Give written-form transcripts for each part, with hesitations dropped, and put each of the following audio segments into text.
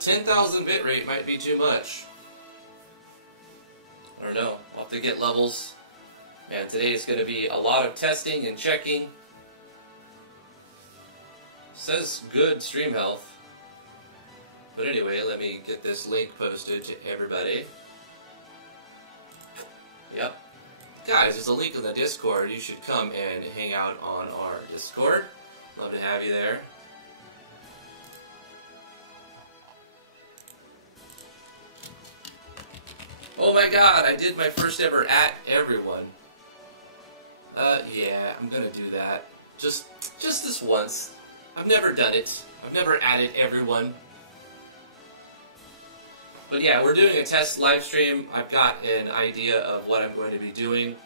$10,000 bitrate might be too much. I don't know. I'll have to get levels. And today is going to be a lot of testing and checking. Says good stream health. But anyway, let me get this link posted to everybody. Yep. Guys, there's a link in the Discord. You should come and hang out on our Discord. Love to have you there. Oh my god, I did my first ever at everyone. Yeah, I'm gonna do that. Just this once. I've never done it. I've never added everyone. But yeah, we're doing a test live stream. I've got an idea of what I'm going to be doing.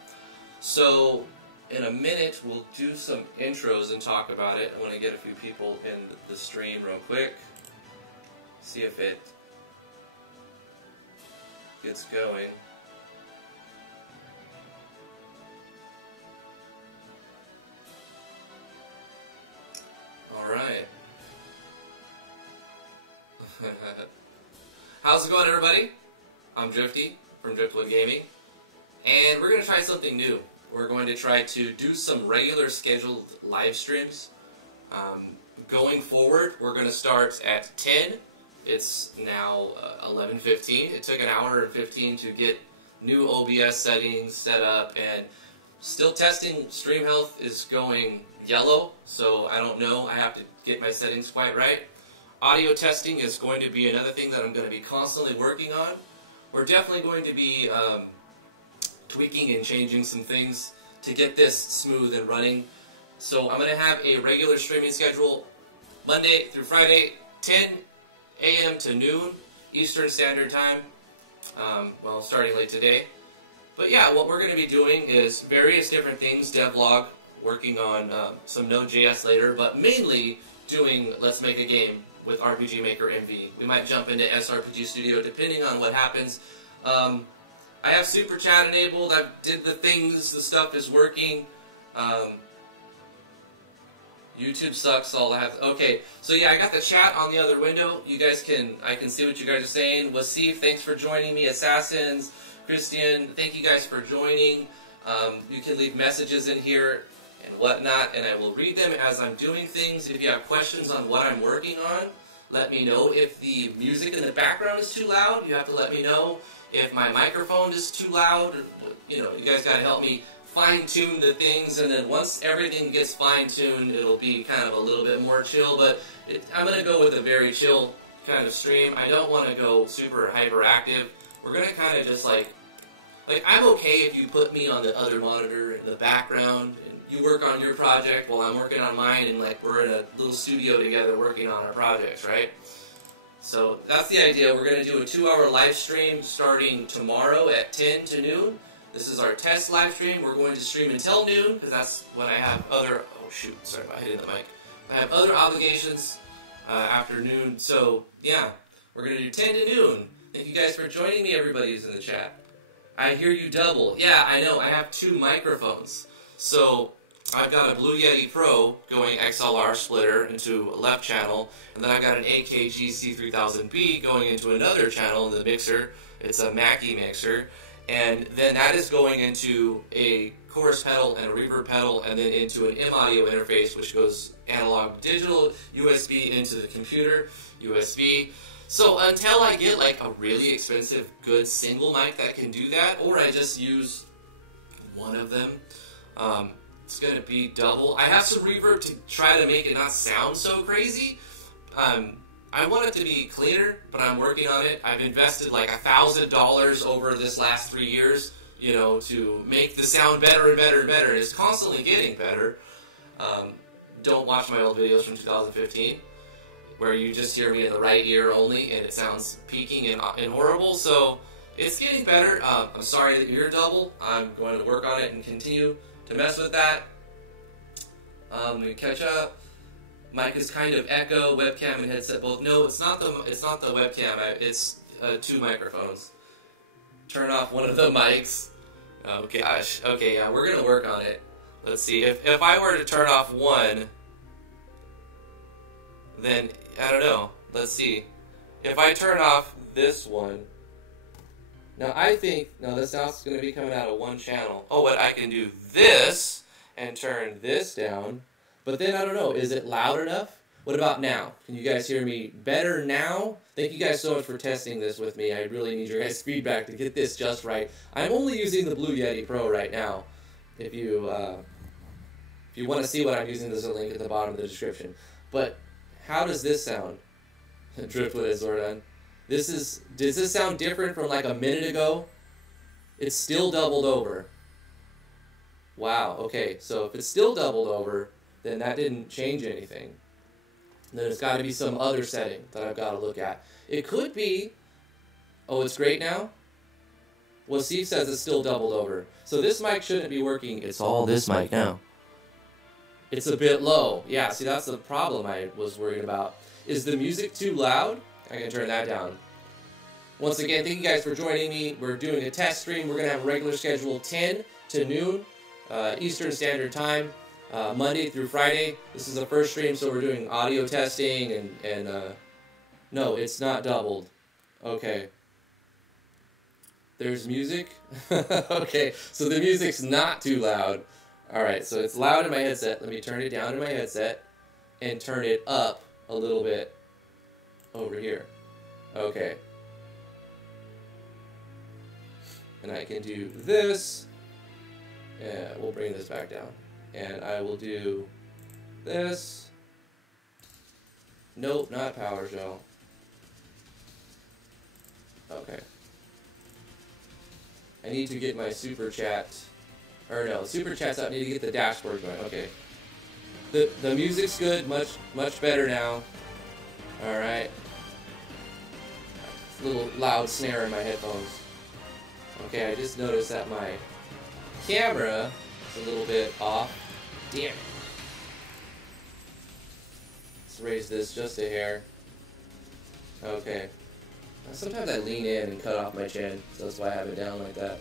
So, in a minute, we'll do some intros and talk about it. I want to get a few people in the stream real quick. See if it gets going. Alright. How's it going, everybody? I'm Drifty from Driftwood Gaming, and we're going to try something new. We're going to try to do some regular scheduled live streams. Going forward, we're going to start at 10. It's now 11:15. It took an hour and 15 to get new OBS settings set up, and still testing stream health is going yellow, so I don't know. I have to get my settings quite right. Audio testing is going to be another thing that I'm going to be constantly working on. We're definitely going to be tweaking and changing some things to get this smooth and running. So I'm going to have a regular streaming schedule Monday through Friday, 10 a.m. to noon Eastern Standard Time, well, starting late today. But yeah, what we're going to be doing is various different things, devlog, working on some Node.js later, but mainly doing Let's Make a Game with RPG Maker MV. We might jump into SRPG Studio depending on what happens. I have Super Chat enabled. I did the things. The stuff is working. YouTube sucks. All I have. Okay, so yeah, I got the chat on the other window. You guys I can see what you guys are saying. Wasif, thanks for joining me. Assassins, Christian, thank you guys for joining. You can leave messages in here and whatnot, and I will read them as I'm doing things. If you have questions on what I'm working on, let me know. If the music in the background is too loud, you have to let me know. If my microphone is too loud, you know, you guys got to help me fine-tune the things, and then once everything gets fine-tuned, it'll be kind of a little bit more chill, but I'm going to go with a very chill kind of stream. I don't want to go super hyperactive. We're going to kind of just like I'm okay if you put me on the other monitor in the background, and you work on your project while I'm working on mine, and like we're in a little studio together working on our projects, right? So that's the idea. We're going to do a 2-hour live stream starting tomorrow at 10 to noon. This is our test live stream. We're going to stream until noon, because that's when I have other... Oh, shoot. Sorry about hitting the mic. I have other obligations after noon. So, yeah. We're going to do 10 to noon. Thank you guys for joining me, everybody who's in the chat. I hear you double. Yeah, I know. I have 2 microphones. So, I've got a Blue Yeti Pro going XLR splitter into a left channel, and then I've got an AKG C3000B going into another channel in the mixer. It's a Mackie mixer. And then that is going into a chorus pedal and a reverb pedal, and then into an M-audio interface, which goes analog to digital, USB into the computer, USB. So until I get like a really expensive, good single mic that can do that, or I just use one of them, it's going to be double. I have some reverb to try to make it not sound so crazy. I want it to be cleaner, but I'm working on it. I've invested like $1,000 over this last 3 years, you know, to make the sound better and better and better. It's constantly getting better. Don't watch my old videos from 2015, where you just hear me in the right ear only, and it sounds peaking and horrible. So it's getting better. I'm sorry that you're double. I'm going to work on it and continue to mess with that. Let me catch up. Mic is kind of echo, webcam and headset both. No, it's not the webcam. It's 2 microphones. Turn off one of the mics. Oh gosh. Okay, yeah, we're gonna work on it. Let's see. If I were to turn off one, then I don't know. Let's see. If I turn off this one, now I think, no, this now is going to be coming out of one channel. Oh, but I can do this and turn this down. But then I don't know, is it loud enough? What about now? Can you guys hear me better now? Thank you guys so much for testing this with me. I really need your guys' feedback to get this just right. I'm only using the Blue Yeti Pro right now. If you want to see what I'm using, there's a link at the bottom of the description. But how does this sound? Driftwood is Zordon. Does this sound different from like a minute ago? It's still doubled over. Wow, okay, so if it's still doubled over, then that didn't change anything. Then it's got to be some other setting that I've got to look at. It could be, oh, it's great now? Well, Steve says it's still doubled over. So this mic shouldn't be working. It's all this mic now. It's a bit low. Yeah, see, that's the problem I was worried about. Is the music too loud? I can turn that down. Once again, thank you guys for joining me. We're doing a test stream. We're going to have a regular schedule 10 to noon Eastern Standard Time. Monday through Friday. This is the first stream, so we're doing audio testing and no, it's not doubled. Okay. There's music. Okay, so the music's not too loud. Alright, so it's loud in my headset. Let me turn it down in my headset and turn it up a little bit over here. Okay. And I can do this. Yeah, we'll bring this back down. And I will do this. Nope, not PowerShell. Okay. I need to get my super chat. Or no, super chat's up. I need to get the dashboard going. Okay. The music's good, much better now. Alright. A little loud snare in my headphones. Okay, I just noticed that my camera is a little bit off. Damn it. Let's raise this just a hair. Okay. Sometimes I lean in and cut off my chin, so that's why I have it down like that.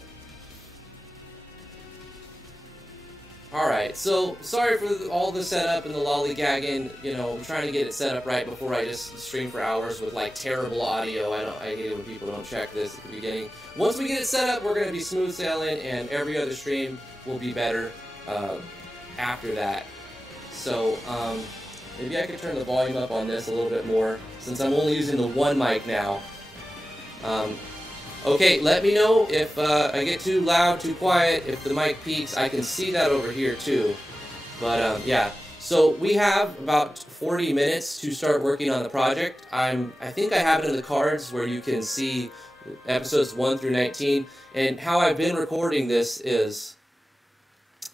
Alright, so sorry for all the setup and the lollygagging. You know, I'm trying to get it set up right before I just stream for hours with like terrible audio. I hate it when people don't check this at the beginning. Once we get it set up, we're going to be smooth sailing, and every other stream will be better after that. So maybe I could turn the volume up on this a little bit more, since I'm only using the one mic now. Okay, let me know if I get too loud, too quiet, if the mic peaks. I can see that over here too. But yeah, so we have about 40 minutes to start working on the project. I think I have it in the cards where you can see episodes 1 through 19. And how I've been recording this is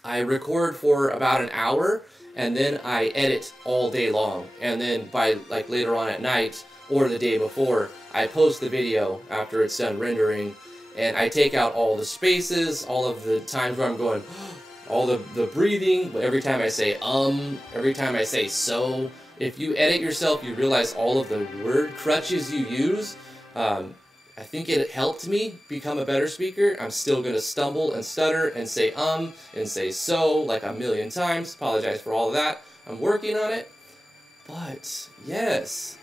I record for about an hour, and then I edit all day long. And then by like later on at night or the day before, I post the video after it's done rendering, and I take out all the spaces, all of the times where I'm going, all the breathing, every time I say every time I say so. If you edit yourself, you realize all of the word crutches you use. I think it helped me become a better speaker. I'm still going to stumble and stutter and say and say so like a million times. Apologize for all of that. I'm working on it. But yes,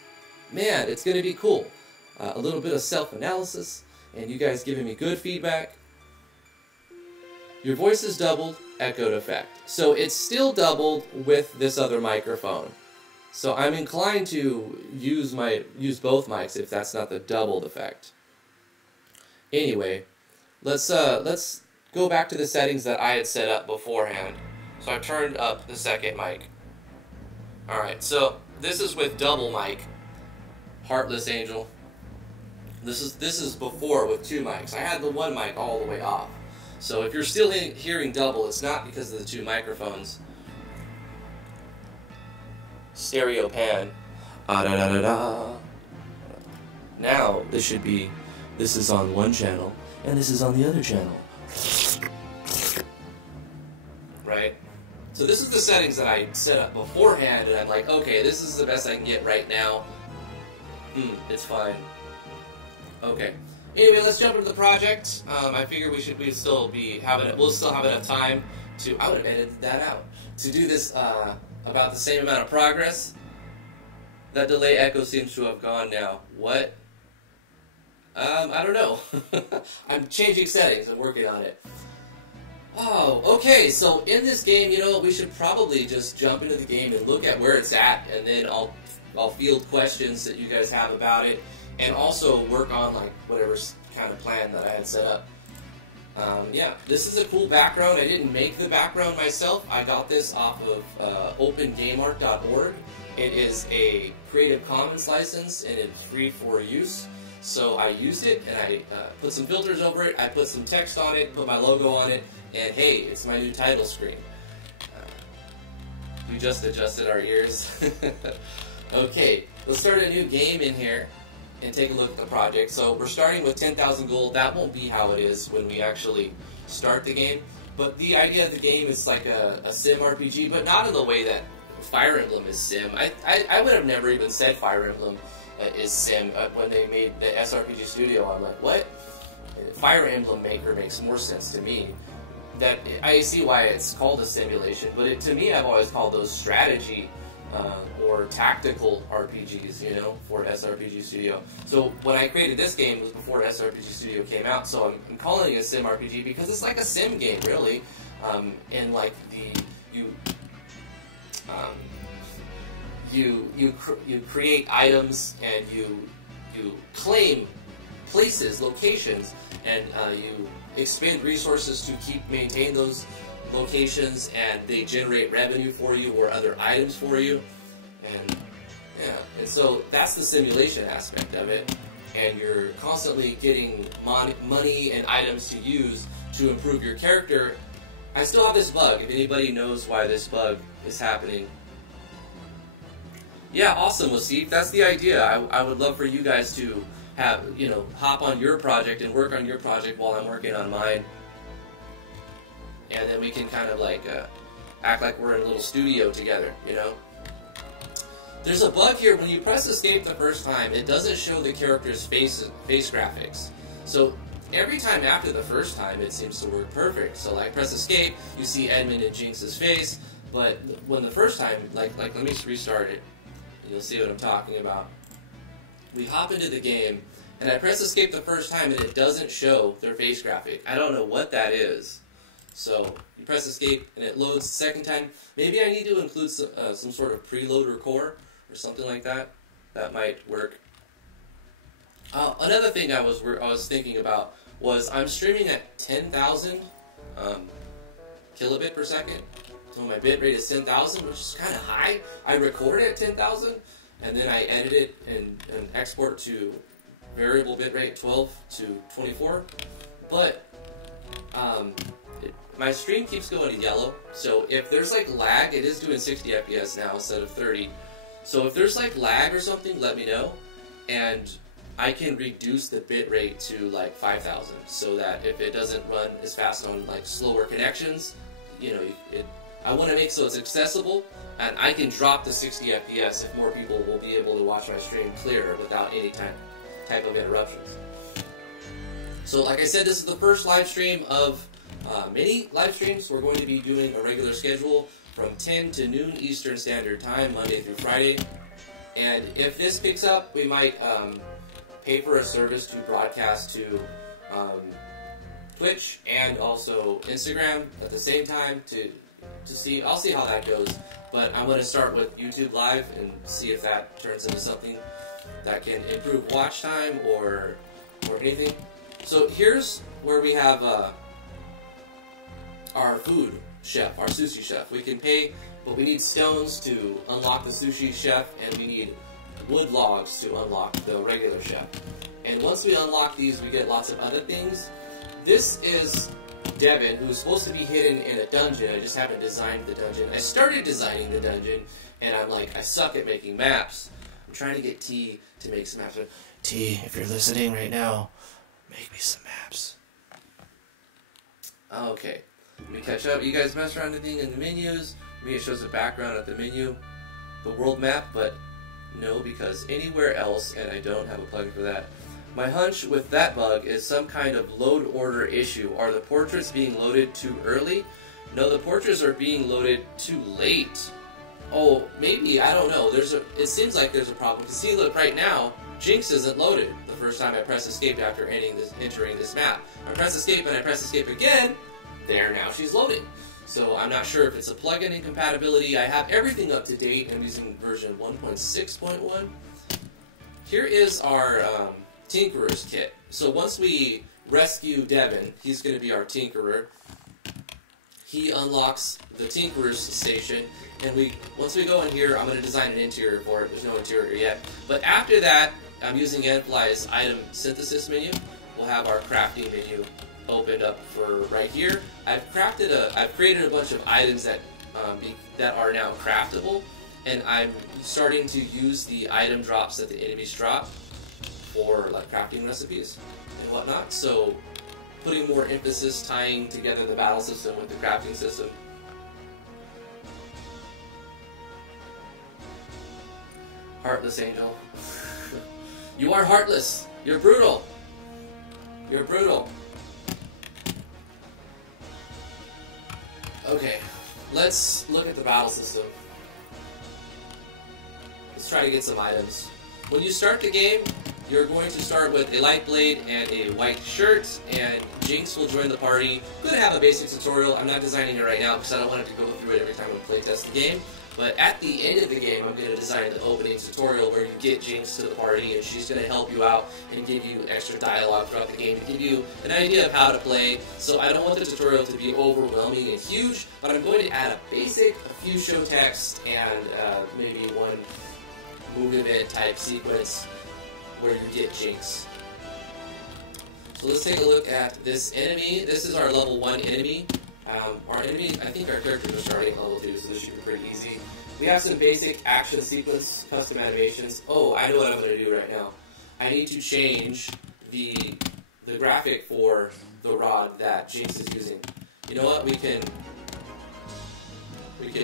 man, it's going to be cool. A little bit of self-analysis, and you guys giving me good feedback. Your voice is doubled, echoed effect. So it's still doubled with this other microphone. So I'm inclined to use both mics if that's not the doubled effect. Anyway, let's go back to the settings that I had set up beforehand. So I turned up the second mic. Alright, so this is with double mic. Heartless Angel. This is before with two mics. I had the one mic all the way off. So if you're still hearing double, it's not because of the two microphones. Stereo pan. Now this is on one channel, and this is on the other channel. Right? So this is the settings that I set up beforehand, and I'm like, okay, this is the best I can get right now. It's fine. Okay. Anyway, let's jump into the project. I figure we'll still have enough time to, I would have edited that out, to do this about the same amount of progress. That delay echo seems to have gone now. What? I don't know. I'm changing settings. I'm working on it. Oh, okay. So in this game, you know, we should probably just jump into the game and look at where it's at, and then I'll field questions that you guys have about it, and also work on like whatever kind of plan that I had set up. Yeah, this is a cool background. I didn't make the background myself. I got this off of opengameart.org. It is a Creative Commons license, and it's free for use. So I used it, and I put some filters over it. I put some text on it, put my logo on it, and hey, it's my new title screen. We just adjusted our ears. Okay, let's start a new game in here and take a look at the project. So we're starting with 10,000 gold. That won't be how it is when we actually start the game. But the idea of the game is like a sim RPG, but not in the way that Fire Emblem is sim. I would have never even said Fire Emblem is sim. When they made the SRPG Studio, I'm like, what? Fire Emblem Maker makes more sense to me. That I see why it's called a simulation, but to me, I've always called those strategy or tactical RPGs, you know, for SRPG Studio. So when I created this game, it was before SRPG Studio came out, so I'm calling it a sim RPG because it's like a sim game, really. And like you create items, and you claim places, locations, and you expend resources to maintain those locations, and they generate revenue for you or other items for you. And yeah, and so that's the simulation aspect of it, and you're constantly getting money and items to use to improve your character. I still have this bug, if anybody knows why this bug is happening. Yeah, awesome, Wasif. That's the idea. I would love for you guys to have, you know, hop on your project and work on your project while I'm working on mine. And then we can kind of like act like we're in a little studio together, you know? There's a bug here. When you press escape the first time, it doesn't show the character's face graphics. So every time after the first time, it seems to work perfect. So like press escape, you see Edmund and Jinx's face, but when the first time, like let me restart it, and you'll see what I'm talking about. We hop into the game, and I press escape the first time, and it doesn't show their face graphic. I don't know what that is. So you press escape, and it loads the second time. Maybe I need to include some sort of preload or core or something like that. That might work. Another thing I was thinking about was I'm streaming at 10,000 kilobit per second. So my bit rate is 10,000, which is kind of high. I record at 10,000, and then I edit it and export to variable bitrate 12 to 24. But my stream keeps going to yellow, so if there's like lag, it is doing 60 FPS now instead of 30. So if there's like lag or something, let me know, and I can reduce the bitrate to like 5,000, so that if it doesn't run as fast on like slower connections, you know, I want to make so it's accessible, and I can drop the 60 FPS if more people will be able to watch my stream clear without any type of interruptions. So like I said, this is the first live stream of many live streams. We're going to be doing a regular schedule from 10 to noon Eastern Standard Time, Monday through Friday. And if this picks up, we might pay for a service to broadcast to Twitch and also Instagram at the same time to see. I'll see how that goes. But I'm going to start with YouTube Live and see if that turns into something that can improve watch time or anything. So here's where we have our food chef, our sushi chef. We can pay, but we need stones to unlock the sushi chef, and we need wood logs to unlock the regular chef. And once we unlock these, we get lots of other things. This is Devin, who's supposed to be hidden in a dungeon. I just haven't designed the dungeon. I started designing the dungeon, and I'm like, I suck at making maps. I'm trying to get T to make some maps. T, if you're listening right now, make me some maps. Okay, let me catch up. You guys mess around anything in the menus? Me, it shows the background of the menu, the world map, but no, because anywhere else, and I don't have a plugin for that. My hunch with that bug is some kind of load order issue. Are the portraits being loaded too early? No, the portraits are being loaded too late. Oh, maybe, I don't know. It seems like there's a problem. Because see, look, right now, Jinx isn't loaded the first time I press escape after entering this map. I press escape and I press escape again, there, now she's loaded. So I'm not sure if it's a plugin incompatibility. I have everything up to date. I'm using version 1.6.1. Here is our Tinkerer's kit. So once we rescue Devin, he's going to be our Tinkerer. He unlocks the Tinkerer's station, and once we go in here, I'm going to design an interior for it. There's no interior yet. But after that, I'm using Anfly's item synthesis menu. We'll have our crafting menu opened up for right here. I've created a bunch of items that are now craftable, and I'm starting to use the item drops that the enemies drop for like crafting recipes and whatnot. So putting more emphasis tying together the battle system with the crafting system. Heartless angel. You are heartless. You're brutal. You're brutal. Okay, let's look at the battle system. Let's try to get some items. When you start the game, you're going to start with a light blade and a white shirt, and Jinx will join the party. I'm going to have a basic tutorial. I'm not designing it right now because I don't want it to go through it every time I playtest the game. But at the end of the game, I'm going to design the opening tutorial where you get Jinx to the party, and she's going to help you out and give you extra dialogue throughout the game to give you an idea of how to play. So I don't want the tutorial to be overwhelming and huge, but I'm going to add a basic, a few show text, and maybe one move event type sequence where you get Jinx. So let's take a look at this enemy. This is our level 1 enemy. Our enemy, I think our characters are starting at level 2, so this should be pretty easy. We have some basic action sequence, custom animations. Oh, I know what I'm going to do right now. I need to change the graphic for the rod that Jinx is using. You know what? We can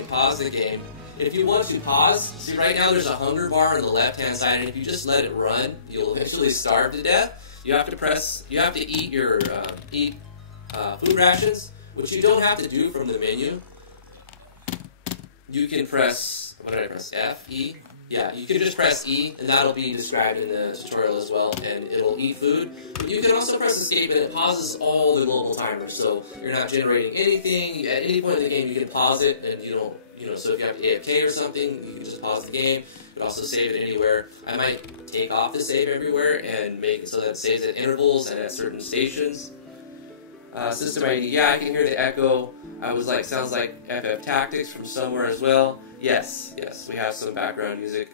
pause the game. If you want to pause, see right now there's a hunger bar on the left-hand side, and if you just let it run, you'll eventually starve to death. You have to eat your food rations, which you don't have to do from the menu. You can press, what did I press, F, E? Yeah, you can just press E, and that'll be described in the tutorial as well, and it'll eat food. But you can also press escape, and it pauses all the global timers, so you're not generating anything. At any point in the game, you can pause it, and you don't, so if you have AFK or something, you can just pause the game. You can also save it anywhere. I might take off the save everywhere and make it so that it saves at intervals and at certain stations. System ID, yeah, I can hear the echo. I was like, sounds like FF Tactics from somewhere as well. Yes, we have some background music.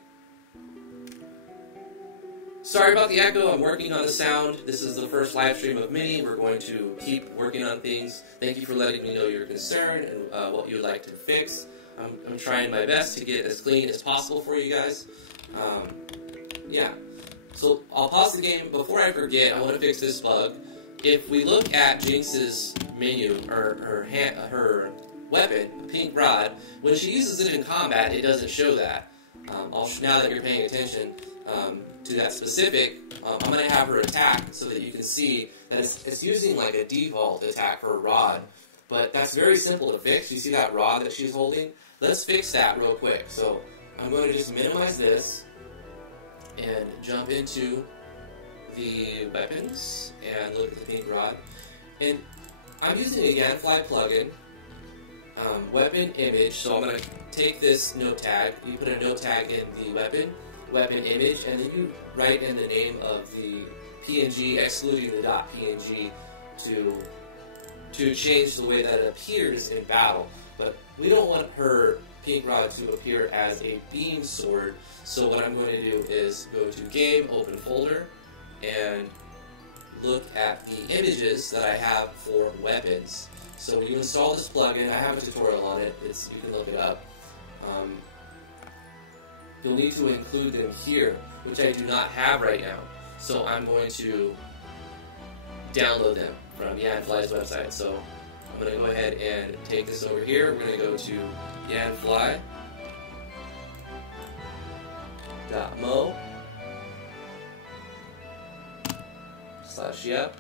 Sorry about the echo, I'm working on the sound. This is the first live stream of many. We're going to keep working on things. Thank you for letting me know your concern and what you would like to fix. I'm trying my best to get as clean as possible for you guys. Yeah, so I'll pause the game. Before I forget, I want to fix this bug. If we look at Jinx's menu, or her weapon, the pink rod, when she uses it in combat, it doesn't show that. Now that you're paying attention to that specific, I'm going to have her attack so that you can see that it's using like a default attack for a rod. But that's very simple to fix. You see that rod that she's holding? Let's fix that real quick. So I'm going to just minimize this and jump into the weapons and look at the pink rod. And I'm using a Yanfly plugin, weapon image, so I'm going to take this note tag, you put a note tag in the weapon image, and then you write in the name of the PNG, excluding the .png, to change the way that it appears in battle. But we don't want her pink rod to appear as a beam sword, so what I'm going to do is go to Game, Open Folder, and look at the images that I have for weapons. So when you install this plugin, I have a tutorial on it, you can look it up. You'll need to include them here, which I do not have right now. So I'm going to download them from Yanfly's website. So I'm going to go ahead and take this over here. We're going to go to yanfly.mo/yep,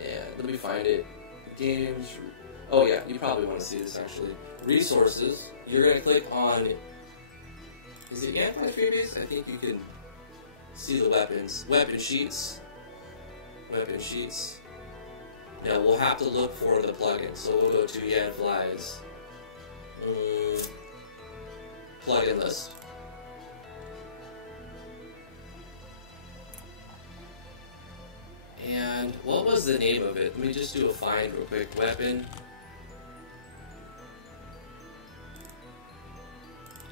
and let me find it. Games. Oh yeah, you probably want to see this actually. Resources. You're going to click on... Is it Yanfly's previous? I think you can see the weapons. Weapon sheets. Weapon sheets. Now we'll have to look for the plugin. So we'll go to Yanfly's plugin list. And what was the name of it? Let me just do a find real quick. Weapon.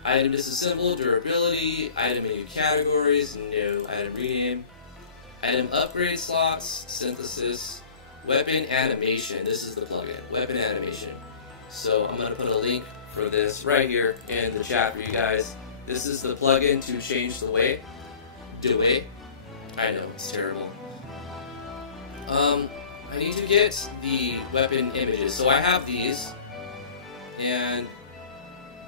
Item disassemble, durability, item menu categories, no, item rename, item upgrade slots, synthesis, weapon animation. This is the plugin, weapon animation. So I'm going to put a link for this right here in the chat for you guys. This is the plugin to change the way. I know, it's terrible. I need to get the weapon images. So I have these, and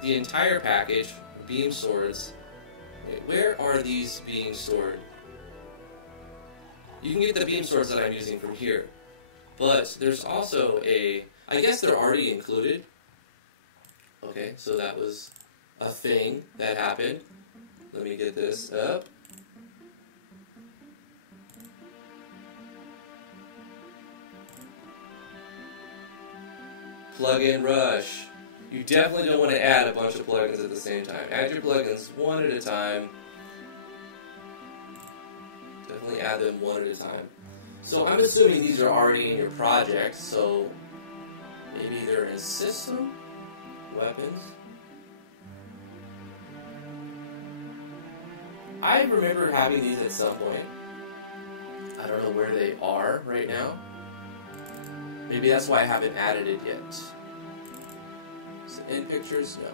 the entire package, beam swords. Wait, where are these being stored? You can get the beam swords that I'm using from here. But there's also a... I guess they're already included. Okay, so that was a thing that happened. Let me get this up. Plugin rush. You definitely don't want to add a bunch of plugins at the same time. Add your plugins one at a time. Definitely add them one at a time. So I'm assuming these are already in your project, so maybe they're in system weapons. I remember having these at some point. I don't know where they are right now. Maybe that's why I haven't added it yet. Is it in pictures? No.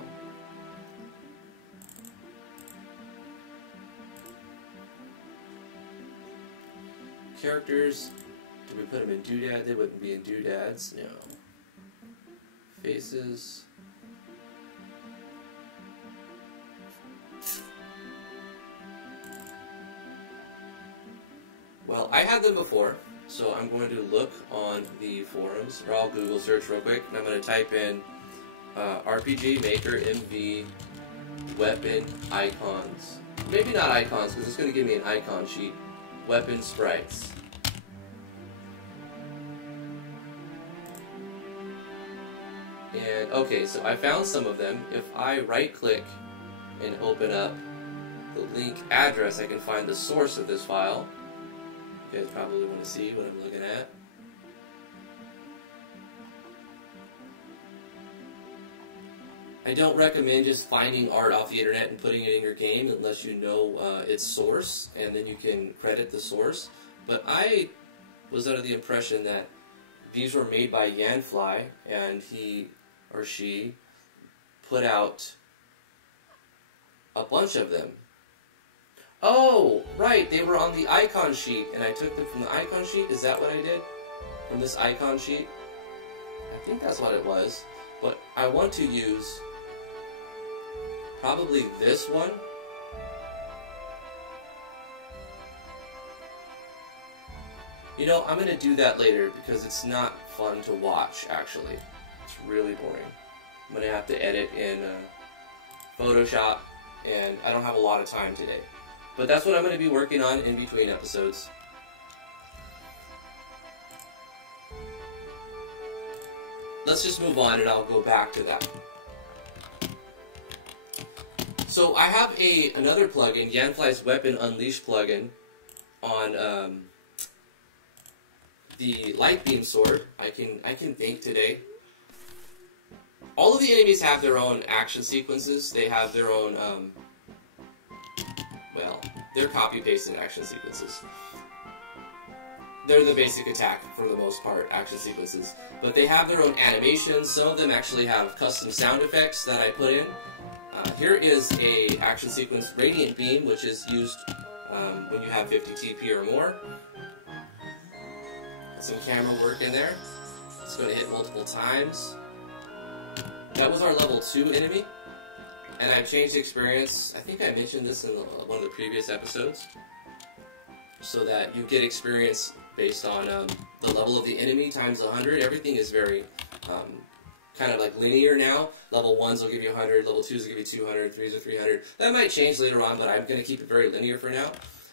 Characters. Do we put them in doodad? They wouldn't be in doodads. No. Faces. Well, I had them before, so I'm going to look on the forums, or I'll Google search real quick, and I'm going to type in RPG Maker MV Weapon Icons. Maybe not icons, because it's going to give me an icon sheet. Weapon Sprites. And, okay, so I found some of them. If I right-click and open up the link address, I can find the source of this file. You guys probably want to see what I'm looking at. I don't recommend just finding art off the internet and putting it in your game unless you know its source, and then you can credit the source. But I was under the impression that these were made by Yanfly, and he or she put out a bunch of them. Oh, right, they were on the icon sheet, and I took them from the icon sheet. Is that what I did? From this icon sheet? I think that's what it was. But I want to use probably this one. You know, I'm going to do that later because it's not fun to watch, actually. It's really boring. I'm going to have to edit in Photoshop, and I don't have a lot of time today. But that's what I'm going to be working on in between episodes. Let's just move on and I'll go back to that. So I have another plugin, Yanfly's Weapon Unleash plugin, on the Light Beam Sword. I can think today. All of the enemies have their own action sequences. They have their own well, they're copy-pasted action sequences. They're the basic attack, for the most part, action sequences. But they have their own animations. Some of them actually have custom sound effects that I put in. Here is a action sequence, Radiant Beam, which is used when you have 50 TP or more. Some camera work in there. It's going to hit multiple times. That was our level 2 enemy. And I've changed the experience. I think I mentioned this in one of the previous episodes. So that you get experience based on the level of the enemy times 100. Everything is very kind of like linear now. Level 1s will give you 100, level 2s will give you 200, 3s are 300. That might change later on, but I'm going to keep it very linear for now.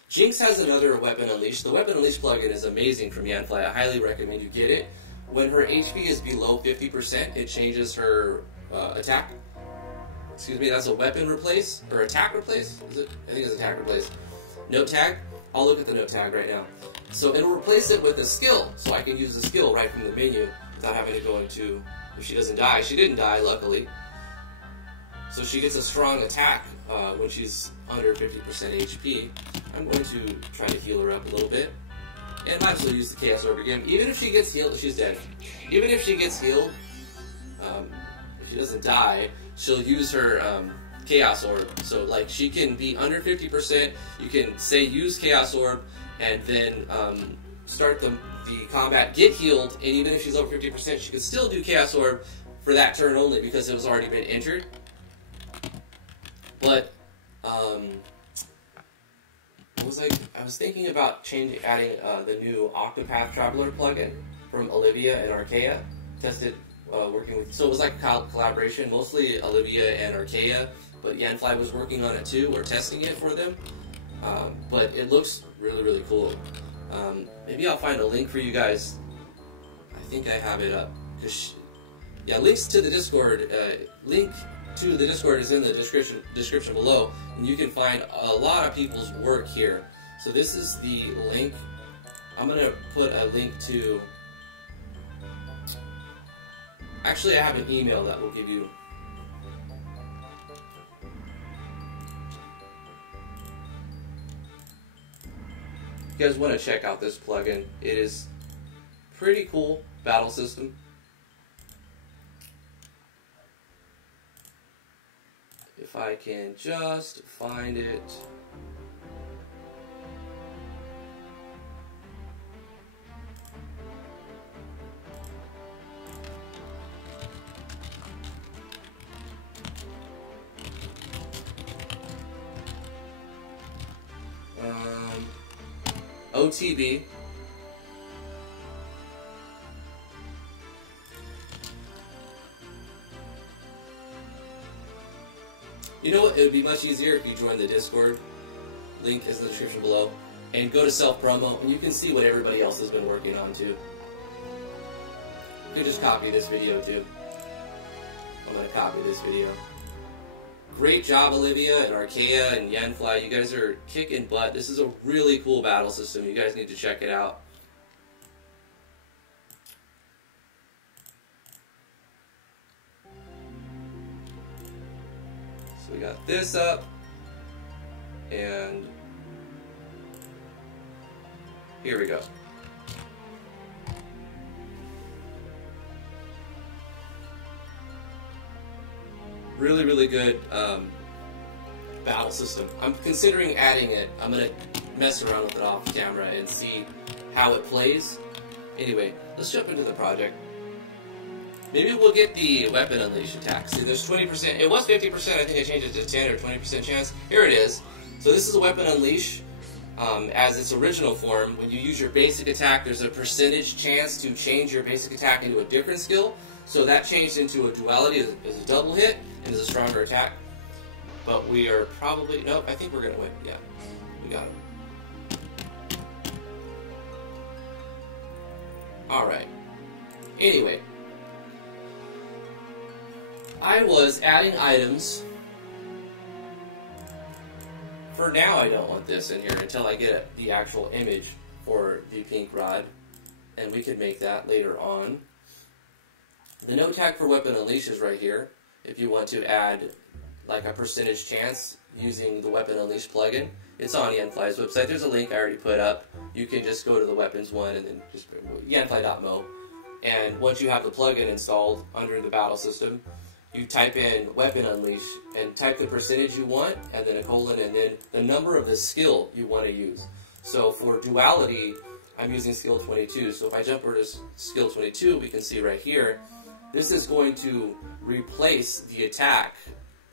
Jinx has another Weapon Unleashed. The Weapon Unleashed plugin is amazing from Yanfly. I highly recommend you get it. When her HP is below 50%, it changes her attack. Excuse me, that's a weapon replace, or attack replace? Is it? I think it's attack replace. Note tag. I'll look at the note tag right now. So it'll replace it with a skill, so I can use the skill right from the menu without having to go into, if she doesn't die. She didn't die, luckily. So she gets a strong attack when she's under 50% HP. I'm going to try to heal her up a little bit. And might as well use the Chaos Orb again. Even if she gets healed, she's dead. Even if she gets healed, if she doesn't die, she'll use her Chaos Orb. So, like, she can be under 50%. You can say use Chaos Orb, and then start the combat, get healed, and even if she's over 50%, she can still do Chaos Orb for that turn only because it was already been entered. But, I was thinking about adding the new Octopath Traveler plugin from Olivia and Archaea. Tested working with, so it was like a collaboration, mostly Olivia and Archaea, but Yanfly was working on it too, or testing it for them. But it looks really, really cool. Maybe I'll find a link for you guys. I think I have it up. Yeah, links to the Discord. Link to the Discord is in the description below, and you can find a lot of people's work here. So this is the link. I'm gonna put a link to. Actually, I have an email that will give you. If you guys want to check out this plugin, it is pretty cool battle system. If I can just find it. OTB. You know what? It would be much easier if you join the Discord. Link is in the description below. And go to self-promo, and you can see what everybody else has been working on, too. You can just copy this video, too. I'm going to copy this video. Great job, Olivia and Archaea and Yanfly. You guys are kicking butt. This is a really cool battle system. You guys need to check it out. So we got this up. And here we go. Really, really good battle system. I'm considering adding it. I'm going to mess around with it off camera and see how it plays. Anyway, let's jump into the project. Maybe we'll get the Weapon Unleash attack. See, there's 20%. It was 50%. I think I changed it to 10 or 20% chance. Here it is. So this is a Weapon Unleash. As its original form, when you use your basic attack, there's a percentage chance to change your basic attack into a different skill. So that changed into a duality as a double hit and as a stronger attack. But we are probably... Nope, I think we're going to win. Yeah, we got it. Alright. Anyway. I was adding items. For now, I don't want this in here until I get the actual image for the pink rod. And we can make that later on. The note tag for Weapon Unleash is right here. If you want to add like a percentage chance using the Weapon Unleash plugin, it's on Yanfly's website. There's a link I already put up. You can just go to the weapons one and then just yanfly.mo. And once you have the plugin installed under the battle system, you type in Weapon Unleash and type the percentage you want, and then a colon, and then the number of the skill you want to use. So for duality, I'm using skill 22. So if I jump over to skill 22, we can see right here, this is going to replace the attack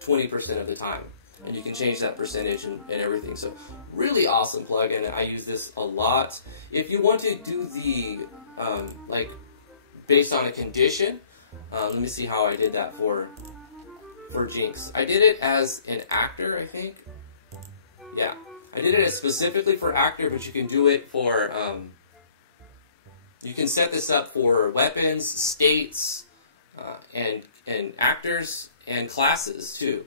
20% of the time. And you can change that percentage and everything. So really awesome plugin. I use this a lot. If you want to do the, like, based on a condition, Let me see how I did that for Jinx. I did it as an actor, I think. Yeah, I did it specifically for actor, but you can do it for, you can set this up for weapons, states, and actors, and classes, too,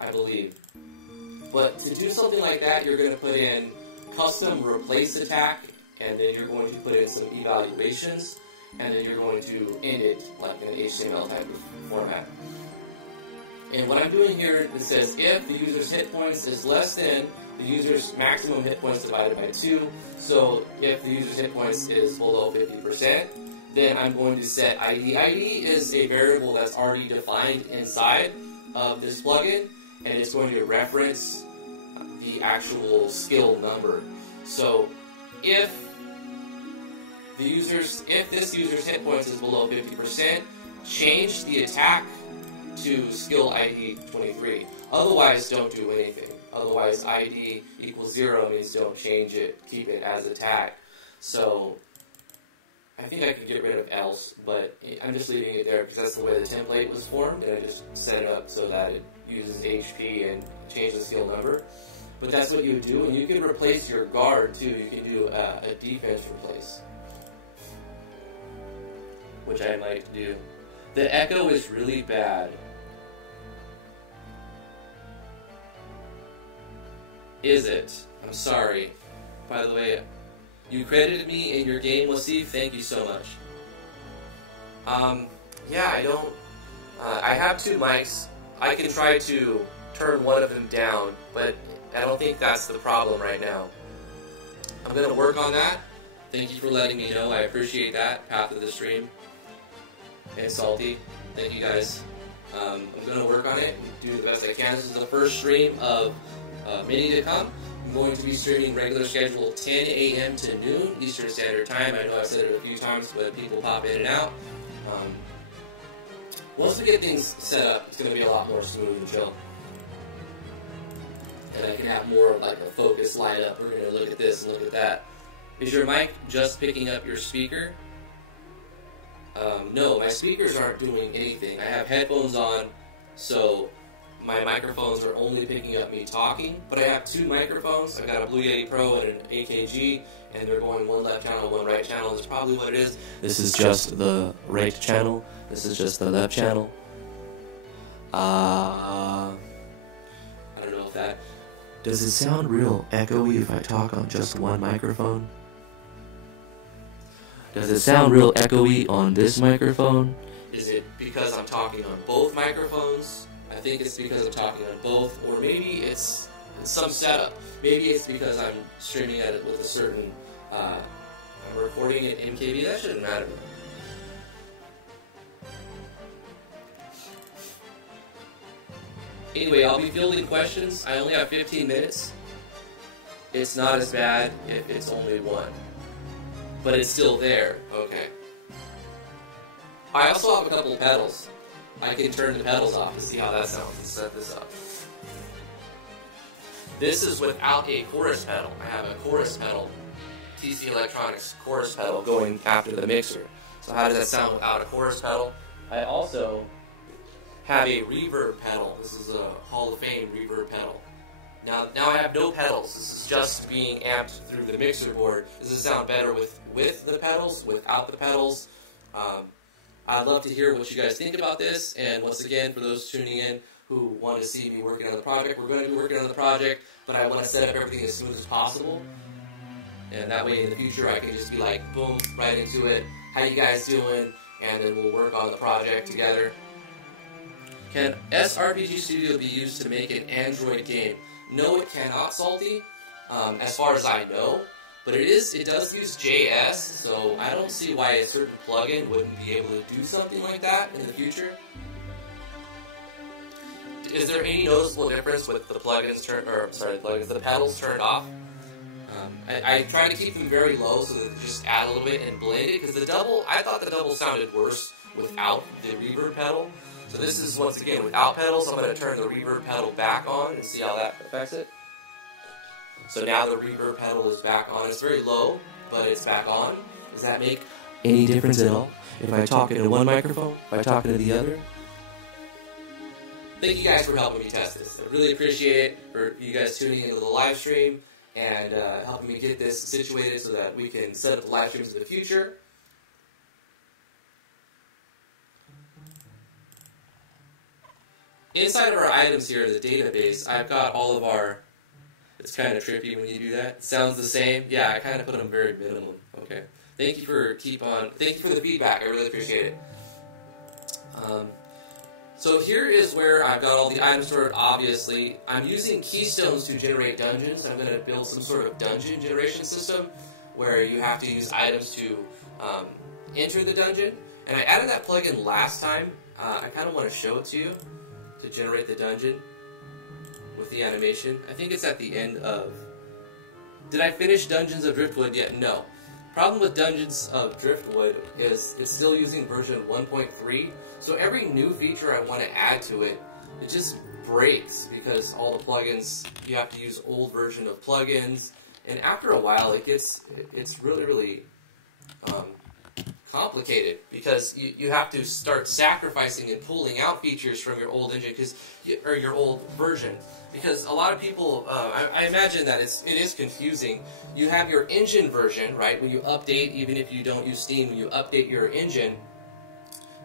I believe. But to do something like that, you're going to put in custom replace attack, and then you're going to put in some evaluations, and then you're going to end it like in an HTML type of format. And what I'm doing here, it says if the user's hit points is less than the user's maximum hit points divided by 2, so if the user's hit points is below 50%, then I'm going to set ID. ID is a variable that's already defined inside of this plugin, and it's going to reference the actual skill number. So if this user's hit points is below 50%, change the attack to skill ID 23. Otherwise, don't do anything. Otherwise, ID equals 0 means don't change it. Keep it as attack. So I think I could get rid of else, but I'm just leaving it there because that's the way the template was formed, and I just set it up so that it uses HP and change the skill number. But that's what you would do, and you can replace your guard too. You can do a defense replace, which I might do. The echo is really bad. Is it? I'm sorry. By the way, you credited me in your game, Wasif. Thank you so much. Yeah, I don't... I have 2 mics. I can try to turn one of them down, but I don't think that's the problem right now. I'm going to work on that. Thank you for letting me know. I appreciate that. Path of the stream. And Salty. Thank you guys. I'm going to work on it and do the best I can. This is the first stream of many to come. I'm going to be streaming regular schedule 10 a.m. to noon Eastern Standard Time. I know I've said it a few times, but people pop in and out. Once we get things set up, it's going to be a lot more smooth and chill. And I can have more of like a focus line up. We're going to look at this and look at that. Is your mic just picking up your speaker? No, my speakers aren't doing anything. I have headphones on, so my microphones are only picking up me talking, but I have 2 microphones. I've got a Blue Yeti Pro and an AKG, and they're going one left channel, one right channel. That's probably what it is. This is just the right channel. This is just the left channel. I don't know if that... Does it sound real echoey if I talk on just one microphone? Does it sound real echoey on this microphone? Is it because I'm talking on both microphones? I think it's because I'm talking on both, or maybe it's some setup. Maybe it's because I'm streaming at it with a certain, I'm recording it in MKB. That shouldn't matter. Anyway, I'll be fielding questions. I only have 15 minutes. It's not as bad if it's only 1. But it's still there. Okay. I also have a couple of pedals. I can turn the pedals off to see how that sounds and set this up. This is without a chorus pedal. I have a chorus pedal, TC Electronics chorus pedal going after the mixer. So how does that sound without a chorus pedal? I also have a reverb pedal. This is a Hall of Fame reverb pedal. Now I have no pedals. This is just being amped through the mixer board. Does it sound better with the pedals, without the pedals? I'd love to hear what you guys think about this, and once again, for those tuning in who want to see me working on the project, we're going to be working on the project, but I want to set up everything as smooth as possible, and that way in the future I can just be like, boom, right into it, how you guys doing, and then we'll work on the project together. Can SRPG Studio be used to make an Android game? No, it cannot, Salty, as far as I know. But it does use JS, so I don't see why a certain plugin wouldn't be able to do something like that in the future. Is there any noticeable difference with the the pedals turned off? I try to keep them very low so that they just add a little bit and blend it, because I thought the double sounded worse without the reverb pedal. So this is, once again, without pedals. I'm going to turn the reverb pedal back on and see how that affects it. So now the reverb pedal is back on. It's very low, but it's back on. Does that make any difference at all? if I talk into one microphone, if I talk into the other. Thank you guys for helping me test this. I really appreciate it for you guys tuning into the live stream and helping me get this situated so that we can set up the live streams in the future. Inside of our items here in the database, I've got all of our... It's kind of trippy when you do that. It sounds the same. Yeah, I kind of put them very minimum. Okay. Thank you for Thank you for the feedback. I really appreciate it. So here is where I've got all the items stored. Obviously, I'm using keystones to generate dungeons. I'm going to build some sort of dungeon generation system where you have to use items to enter the dungeon. And I added that plugin last time. I kind of want to show it to you to generate the dungeon with the animation. I think it's at the end of... Did I finish Dungeons of Driftwood yet? No. Problem with Dungeons of Driftwood is it's still using version 1.3, so every new feature I want to add to it, it just breaks because all the plugins, you have to use old version of plugins, and after a while it's really complicated because you have to start sacrificing and pulling out features from your old engine or your old version. Because a lot of people, I imagine that it is confusing. You have your engine version, right? When you update, even if you don't use Steam, when you update your engine,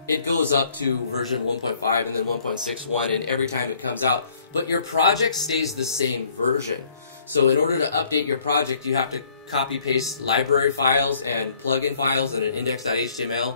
it goes up to version 1.5 and then 1.61, and every time it comes out. But your project stays the same version. So in order to update your project, you have to copy-paste library files and plugin files and an index.html,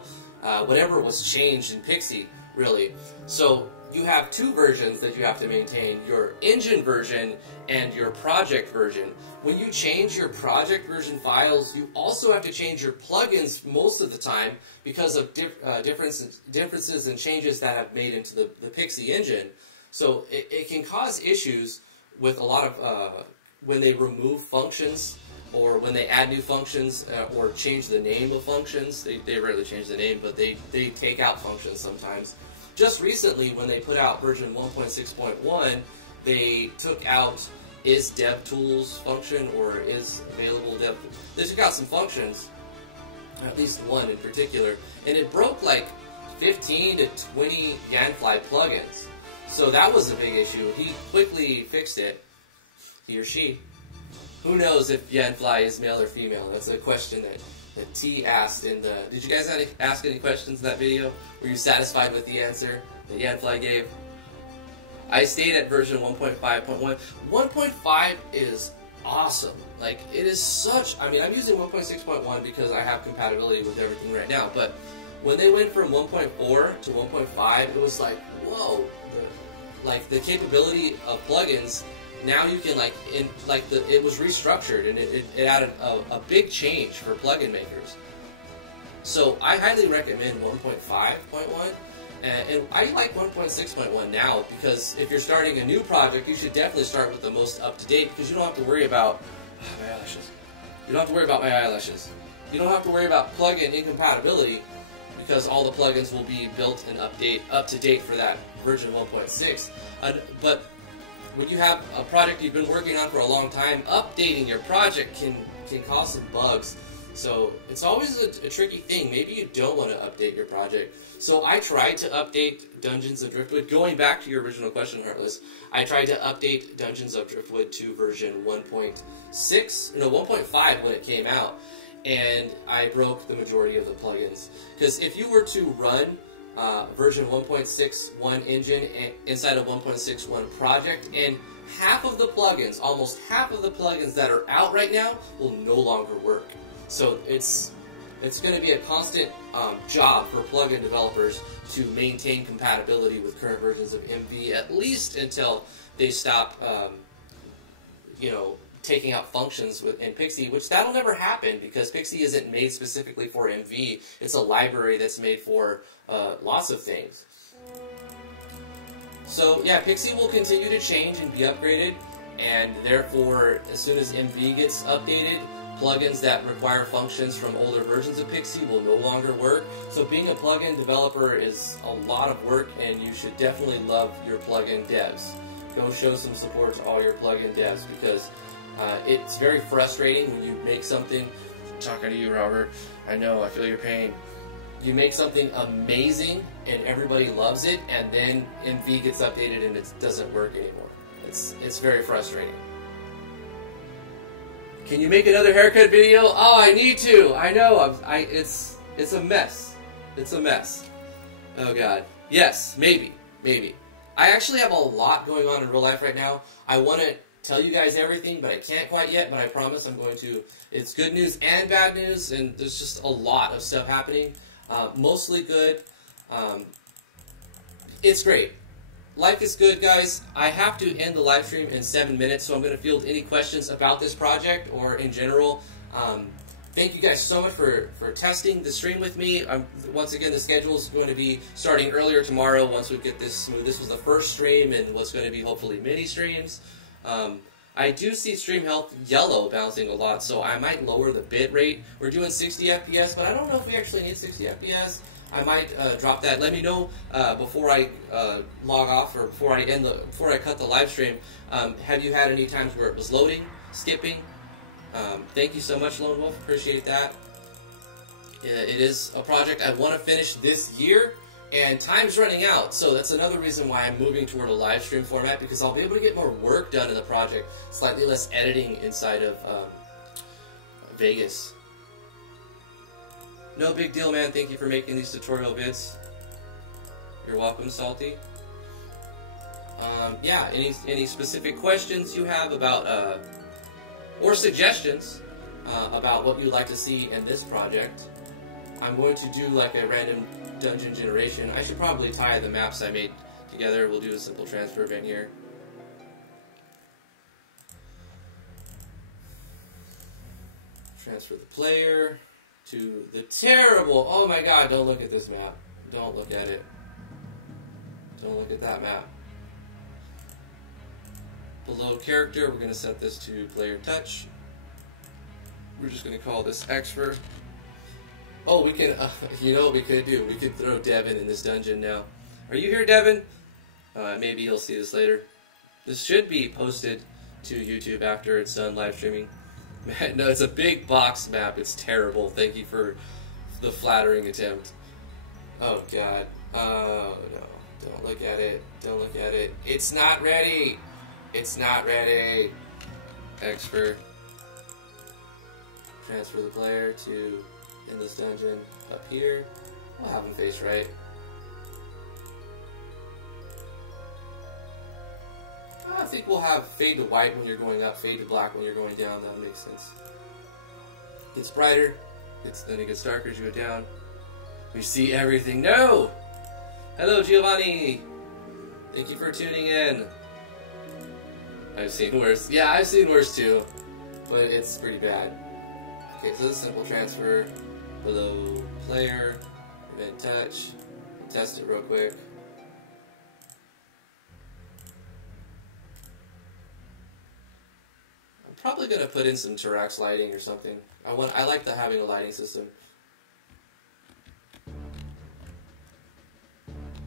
whatever was changed in Pixie, really. So you have two versions that you have to maintain, your engine version and your project version. When you change your project version files, you also have to change your plugins most of the time because of differences and changes that have made into the Pixie engine. So it can cause issues with a lot of, when they remove functions or when they add new functions or change the name of functions. They rarely change the name, but they take out functions sometimes. Just recently, when they put out version 1.6.1, they took out is DevTools function or is available dev. They took out some functions, at least one in particular, and it broke like 15 to 20 Yanfly plugins. So that was a big issue. He quickly fixed it, he or she. Who knows if Yanfly is male or female? That's a question that T asked in the... Did you guys ask any questions in that video? Were you satisfied with the answer that Yanfly gave? I stayed at version 1.5.1. 1.5 is awesome. Like, it is such... I mean, I'm using 1.6.1 because I have compatibility with everything right now, but when they went from 1.4 to 1.5, it was like, whoa. Like, the capability of plugins... Now you can, it was restructured, and it added a big change for plugin makers. So I highly recommend 1.5.1, and I like 1.6.1 now, because if you're starting a new project, you should definitely start with the most up-to-date, because you don't have to worry about my eyelashes. You don't have to worry about my eyelashes. You don't have to worry about plugin incompatibility, because all the plugins will be built and up-to-date for that version 1.6. But when you have a project you've been working on for a long time, updating your project can cause some bugs. So it's always a tricky thing. Maybe you don't want to update your project. So I tried to update Dungeons of Driftwood. Going back to your original question, Heartless, I tried to update Dungeons of Driftwood to version 1.5 when it came out, and I broke the majority of the plugins. Because if you were to run version 1.61 engine inside of 1.61 project, and half of the plugins, almost half of the plugins that are out right now will no longer work. So it's going to be a constant job for plugin developers to maintain compatibility with current versions of MV, at least until they stop, taking out functions in Pixie, which that'll never happen because Pixie isn't made specifically for MV. It's a library that's made for lots of things. So yeah, Pixie will continue to change and be upgraded, and therefore, as soon as MV gets updated, plugins that require functions from older versions of Pixie will no longer work. So being a plugin developer is a lot of work, and you should definitely love your plugin devs. Go show some support to all your plugin devs, because it's very frustrating when you make something. I'm talking to you, Robert. I know, I feel your pain. you make something amazing and everybody loves it, and then MV gets updated and it doesn't work anymore. It's very frustrating. Can you make another haircut video? Oh, I need to. I know. It's a mess. It's a mess. Oh God. Yes, maybe. I actually have a lot going on in real life right now. I want to tell you guys everything, but I can't quite yet. But I promise I'm going to. It's good news and bad news, and there's just a lot of stuff happening. Mostly good. It's great. Life is good, guys. I have to end the live stream in 7 minutes, so I'm going to field any questions about this project or in general. Thank you guys so much for testing the stream with me. Once again, the schedule is going to be starting earlier tomorrow once we get this smooth. This was the first stream and what's going to be hopefully mini streams. I do see stream health yellow bouncing a lot, so I might lower the bit rate. We're doing 60 FPS, but I don't know if we actually need 60 FPS. I might drop that. Let me know before I log off or before I cut the live stream. Have you had any times where it was loading, skipping? Thank you so much, Lone Wolf. Appreciate that. It is a project I want to finish this year, and time's running out. So that's another reason why I'm moving toward a live stream format, because I'll be able to get more work done in the project, slightly less editing inside of Vegas. No big deal, man. Thank you for making these tutorial vids. You're welcome, Salty. Yeah, any specific questions you have about, or suggestions about what you'd like to see in this project? I'm going to do like a random dungeon generation. I should probably tie the maps I made together. We'll do a simple transfer event here. Transfer the player to the terrible, oh my god, don't look at this map. Don't look at it. Don't look at that map. Below character, we're going to set this to player touch. We're just going to call this expert. Oh, we can, you know what we could do? We could throw Devin in this dungeon now. Are you here, Devin? Maybe you'll see this later. This should be posted to YouTube after it's done live streaming. Man, no, it's a big box map. It's terrible. Thank you for the flattering attempt. Oh, God. Oh, no. Don't look at it. Don't look at it. It's not ready. It's not ready. Expert. Transfer the player to in this dungeon up here. We'll have him face right. I think we'll have fade to white when you're going up, fade to black when you're going down. That makes sense. Gets brighter. Then it gets darker as you go down. We see everything. No! Hello, Giovanni! Thank you for tuning in. I've seen worse. Yeah, I've seen worse too. But it's pretty bad. Okay, so this is simple transfer. Below player. Event touch. Test it real quick. Probably gonna put in some Tirax lighting or something. I like having a lighting system.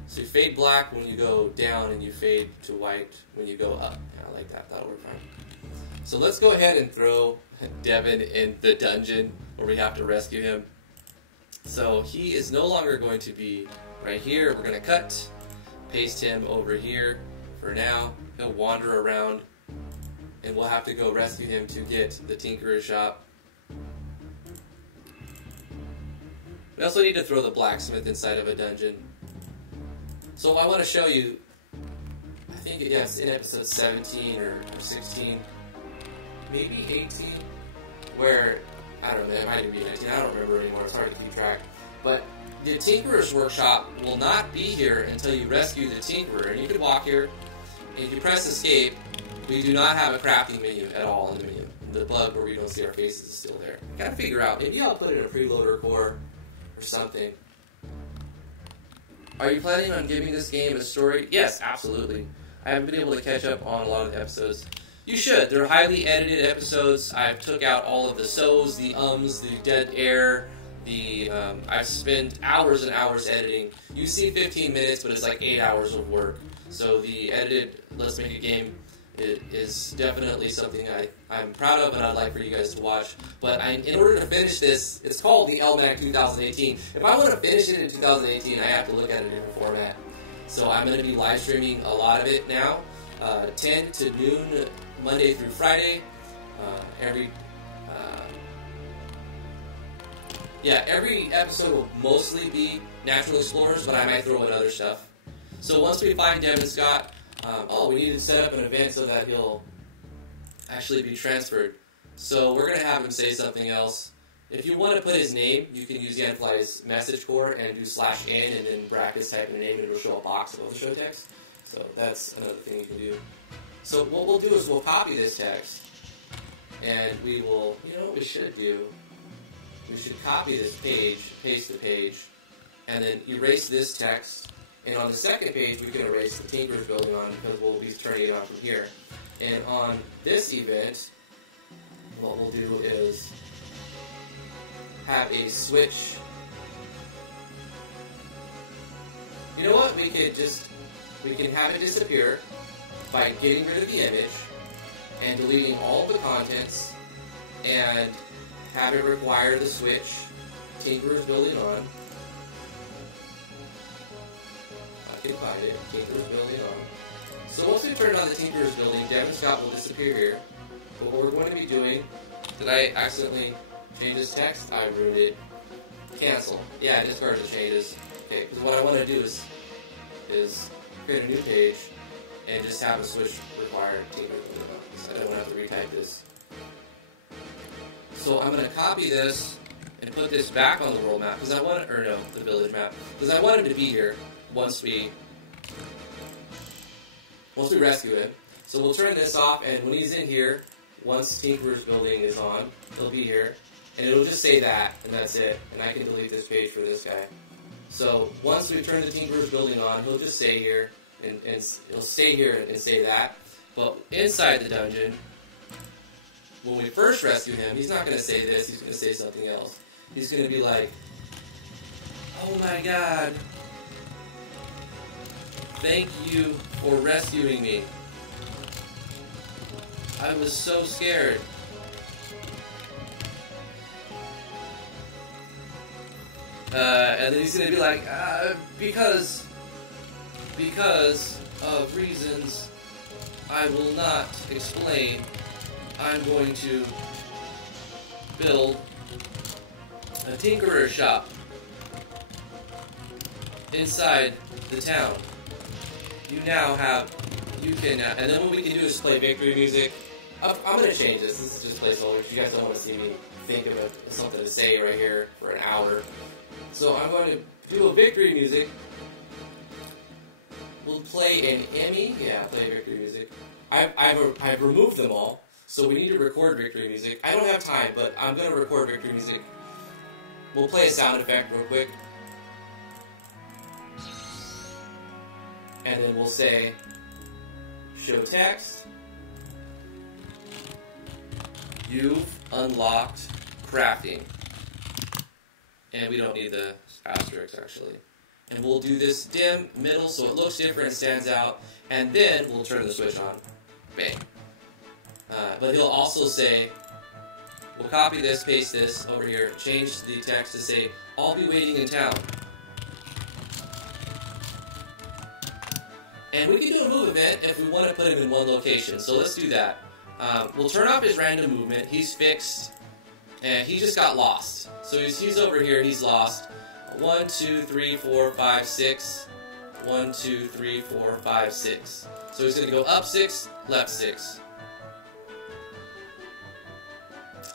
So you fade black when you go down, and you fade to white when you go up. Yeah, I like that. That'll work fine. So let's go ahead and throw Devin in the dungeon where we have to rescue him. So he is no longer going to be right here. We're gonna cut, paste him over here for now. He'll wander around. And we'll have to go rescue him to get the Tinkerer's shop. We also need to throw the blacksmith inside of a dungeon. So I want to show you, I think it's in episode 17 or 16, maybe 18, where, I don't know, it might even be 19, I don't remember anymore, it's hard to keep track. But the Tinkerer's workshop will not be here until you rescue the Tinkerer. And you can walk here, and if you press escape, we do not have a crafting menu at all in the menu. The bug where we don't see our faces is still there. I gotta figure out, maybe I'll put it in a preloader core or something. Are you planning on giving this game a story? Yes, absolutely. I haven't been able to catch up on a lot of the episodes. You should. They're highly edited episodes. I've took out all of the so's, the ums, the dead air, I've spent hours and hours editing. You see 15 minutes, but it's like 8 hours of work. So the edited Let's Make a Game It is definitely something I'm proud of and I'd like for you guys to watch. But in order to finish this, it's called the LMAG 2018. If I want to finish it in 2018, I have to look at a different format. So I'm going to be live streaming a lot of it now, 10 to noon, Monday through Friday. Every episode will mostly be Natural Explorers, but I might throw in other stuff. So once we find Devin Scott, we need to set up an event so that he'll actually be transferred. So we're going to have him say something else. If you want to put his name, you can use Yanfly's message core and do /n and then brackets type in a name and it'll show a box above the show text. So that's another thing you can do. So what we'll do is we'll copy this text and we will, you know what we should do? We should copy this page, paste the page, and then erase this text. And on the second page, we can erase the Tinker's building on because we'll be turning it on from here. And on this event, what we'll do is have a switch. You know what? We can have it disappear by getting rid of the image and deleting all of the contents and have it require the switch Tinker's building on. I can find it. Tinker's building on. So once we turn on the Tinker's building, Devin Scott will disappear here. But what we're going to be doing, did I accidentally change this text? I ruined it. Cancel. Yeah, discard the changes. Okay, because what I want to do is create a new page and just have a switch required Tinker's building on. So I don't have to retype this. So I'm going to copy this and put this back on the world map because I want the village map because I want him to be here once we rescue him. So we'll turn this off, and when he's in here, once Tinker's building is on, he'll be here, and it'll just say that, and that's it. And I can delete this page for this guy. So once we turn the Tinker's building on, he'll just stay here, and he'll stay here and say that. But inside the dungeon, when we first rescue him, he's not going to say this, he's going to say something else. He's going to be like, "Oh my god, thank you for rescuing me. I was so scared." And then he's going to be like, because of reasons I will not explain, I'm going to build a tinkerer shop inside the town. You can, and then what we can do is play victory music. I'm going to change this. This is just placeholder. If you guys don't want to see me think of something to say right here for an hour. So I'm going to do a victory music. We'll play an Emmy. Yeah, play victory music. I've removed them all. So we need to record victory music. I don't have time, but I'm going to record victory music. We'll play a sound effect real quick. And then we'll say, show text. You've unlocked crafting. And we don't need the asterisk, actually. And we'll do this dim middle so it looks different and stands out. And then we'll turn the switch on. Bang. But he'll also say, we'll copy this, paste this over here, change the text to say, I'll be waiting in town. And we can do a move event if we want to put him in one location. So let's do that. We'll turn off his random movement. He's fixed. And he just got lost. So he's over here. He's lost. 1, 2, 3, 4, 5, 6. 1, 2, 3, 4, 5, 6. So he's going to go up 6, left 6.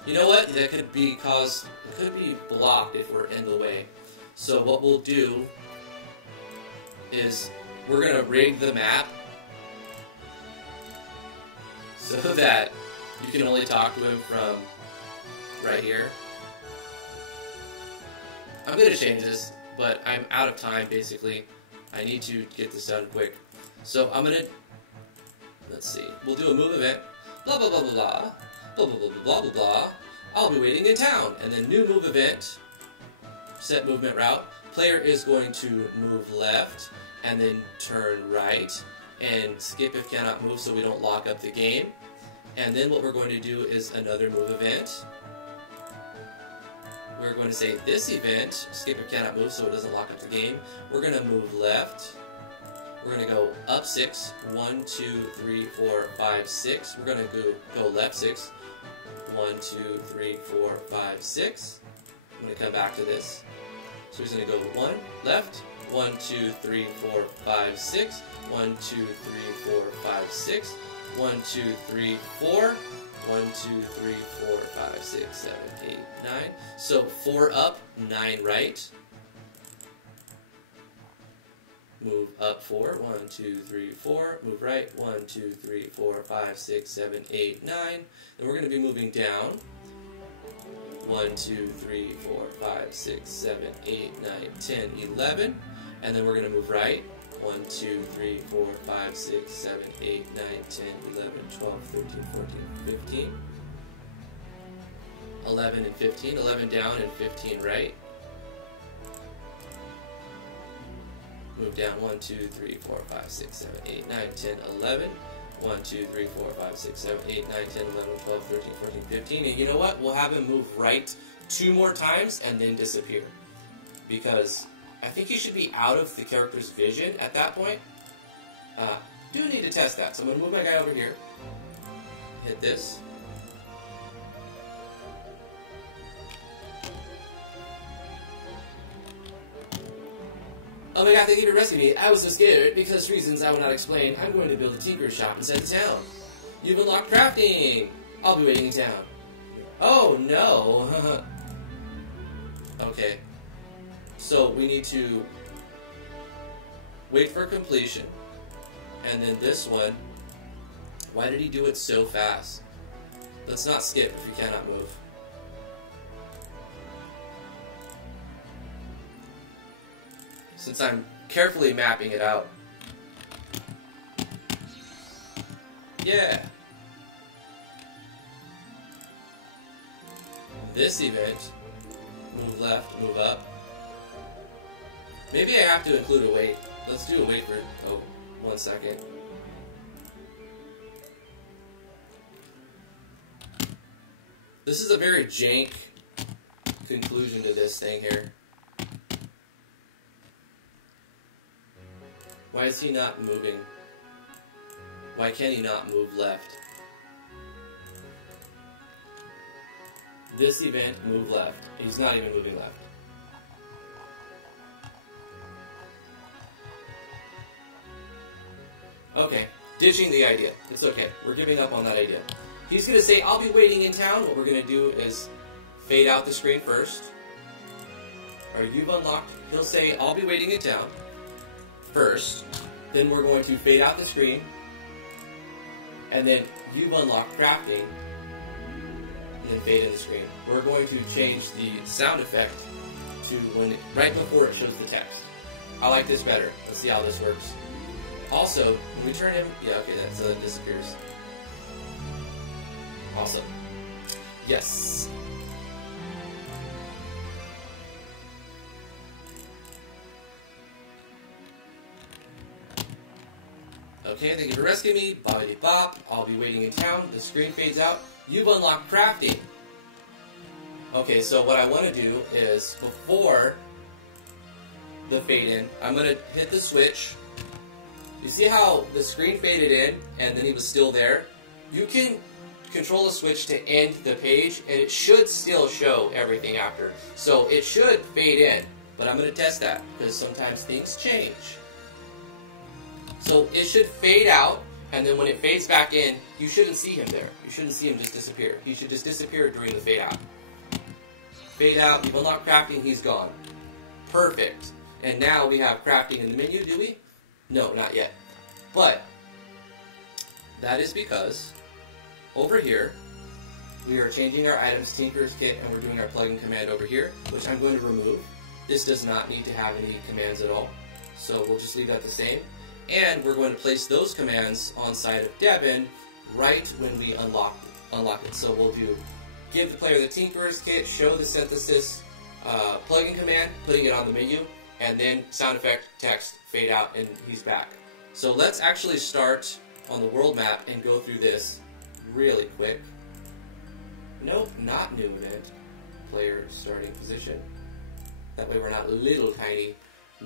You know what? That could be blocked if we're in the way. So what we'll do is we're going to rig the map so that you can only talk to him from right here. I'm going to change this, but I'm out of time, basically. I need to get this done quick. So I'm going to, let's see, we'll do a move event, blah, blah, blah, blah, blah, blah, blah, blah, blah, blah, blah. I'll be waiting in town. And then new move event, set movement route. Player is going to move left and then turn right. and skip if cannot move so we don't lock up the game. And then what we're going to do is another move event. We're going to say this event, skip if cannot move so it doesn't lock up the game. We're going to move left. We're going to go up 6. 1, 2, 3, 4, 5, 6. We're going to go left 6. 1, 2, 3, 4, 5, 6. I'm going to come back to this. So he's going to go 1, left. 1, 2, 3, 4, 5, 6. 1, 2, 3, 4, 5, 6. 1, 2, 3, 4. 1, 2, 3, 4, 5, 6, 7, 8, 9. So 4 up, 9 right. Move up 4. 1, 2, 3, 4. Move right. 1, 2, 3, 4, 5, 6, 7, 8, 9. Then we're going to be moving down. 1, 2, 3, 4, 5, 6, 7, 8, 9, 10, 11. And then we're going to move right. 1, 2, 3, 4, 5, 6, 7, 8, 9, 10, 11, 12, 13, 14, 15. 11 and 15. 11 down and 15 right. Move down 1, 2, 3, 4, 5, 6, 7, 8, 9, 10, 11. 1, 2, 3, 4, 5, 6, 7, 8, 9, 10, 11, 12, 13, 14, 15. And you know what? We'll have him move right 2 more times and then disappear. Because I think he should be out of the character's vision at that point. Do need to test that. So I'm going to move my guy over here. Hit this. Oh my god, thank you for rescuing me. I was so scared because reasons I will not explain. I'm going to build a tinker shop inside the town. You've unlocked crafting. I'll be waiting in town. Oh no. Okay. So we need to wait for completion. And then this one, why did he do it so fast? Let's not skip if we cannot move. Since I'm carefully mapping it out. Yeah. This event, move left, move up. Maybe I have to include a wait. Let's do a wait for, 1 second. This is a very jank conclusion to this thing here. Why is he not moving? Why can he not move left? This event, move left. He's not even moving left. Okay, ditching the idea. It's okay. We're giving up on that idea. He's going to say, I'll be waiting in town. What we're going to do is fade out the screen first. Or you've unlocked. He'll say, I'll be waiting in town first. Then we're going to fade out the screen. And then you've unlocked crafting. And then fade in the screen. We're going to change the sound effect to when right before it shows the text. I like this better. Let's see how this works. Also, when we turn him... Yeah, okay, that disappears. Awesome. Yes. Okay, thank you for rescuing me. Bobbity bop. I'll be waiting in town. The screen fades out. You've unlocked crafting. Okay, so what I want to do is, before the fade in, I'm going to hit the switch. You see how the screen faded in and then he was still there? You can control the switch to end the page and it should still show everything after. So it should fade in, but I'm going to test that because sometimes things change. So it should fade out, and then when it fades back in, you shouldn't see him there. You shouldn't see him just disappear. He should just disappear during the fade out. Fade out, you've unlocked crafting, he's gone. Perfect. And now we have crafting in the menu, do we? No, not yet. But that is because over here, we are changing our items Tinker's Kit and we're doing our plugin command over here, which I'm going to remove. This does not need to have any commands at all. So we'll just leave that the same. And we're going to place those commands on side of Devin right when we unlock it. So we'll do give the player the Tinker's Kit, show the synthesis plugin command, putting it on the menu, and then sound effect, text, fade out, and he's back. So let's actually start on the world map and go through this really quick. Nope, not new event. Player starting position. That way we're not little tiny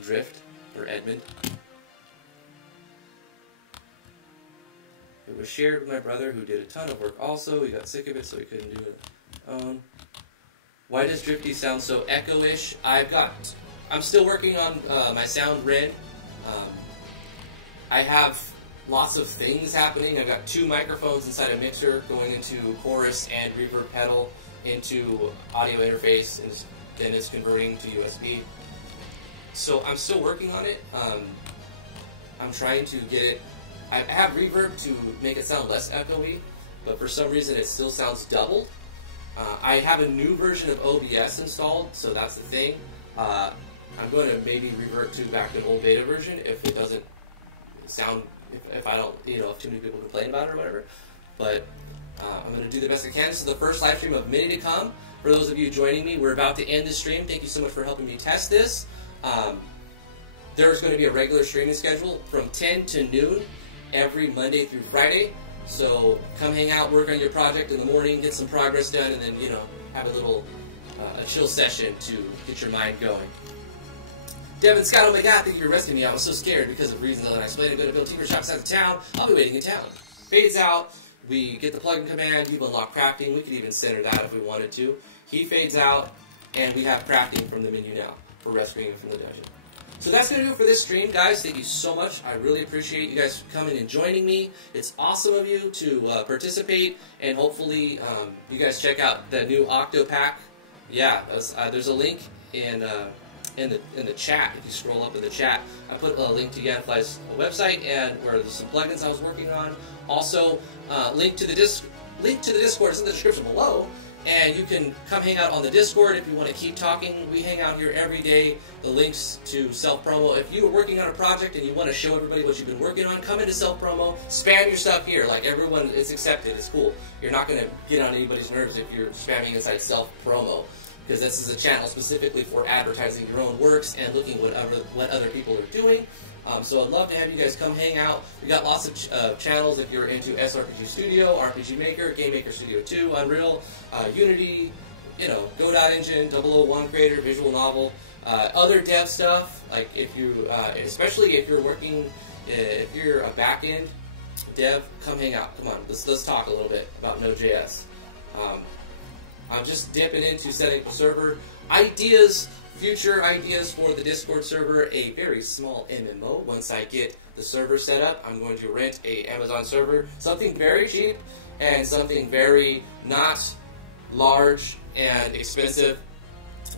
Drift or Edmund. It was shared with my brother, who did a ton of work also. He got sick of it, so he couldn't do it on. Why does Drifty sound so echo-ish? I'm still working on my sound RAM. I have lots of things happening. I've got 2 microphones inside a mixer going into chorus and reverb pedal into audio interface, and then it's converting to USB. So I'm still working on it. I'm trying to get it. I have reverb to make it sound less echoey, but for some reason it still sounds doubled. I have a new version of OBS installed, so that's the thing. I'm going to maybe revert to back to an old beta version if it doesn't sound, if I don't, if too many people complain about it or whatever. But I'm going to do the best I can. This is the first live stream of many to come. For those of you joining me, we're about to end the stream. Thank you so much for helping me test this. There's going to be a regular streaming schedule from 10 to noon every Monday through Friday. So come hang out, work on your project in the morning, get some progress done, and then, have a little a chill session to get your mind going. Devin Scott, oh my god, thank you for rescuing me. I was so scared because of reasons that I explained. I'm going to build tinker shops out of town. I'll be waiting in town. Fades out. We get the plugin command. We've unlocked crafting. We could even center that if we wanted to. He fades out, and we have crafting from the menu now for rescuing him from the dungeon. So that's going to do it for this stream, guys. Thank you so much. I really appreciate you guys coming and joining me. It's awesome of you to participate, and hopefully you guys check out the new Octo Pack. Yeah, there's a link in the chat. If you scroll up in the chat, I put a link to Yanfly's website and where there's some plugins I was working on. Also, link to the Discord is in the description below. And you can come hang out on the Discord if you want to keep talking. We hang out here every day. The links to self-promo. If you are working on a project and you want to show everybody what you've been working on, come into self-promo. Spam your stuff here. Like, everyone, it's accepted. It's cool. You're not going to get on anybody's nerves if you're spamming inside self-promo, because this is a channel specifically for advertising your own works and looking what other people are doing. So I'd love to have you guys come hang out. We got lots of channels if you're into SRPG Studio, RPG Maker, Game Maker Studio 2, Unreal, Unity, Go.Engine, 001 Creator, Visual Novel, other dev stuff. Like if you, especially if you're working, if you're a back-end dev, come hang out. Come on, let's talk a little bit about Node.js. I'm just dipping into setting up a server. Future ideas for the Discord server, a very small MMO. Once I get the server set up, I'm going to rent a Amazon server, something very cheap and something very not large and expensive,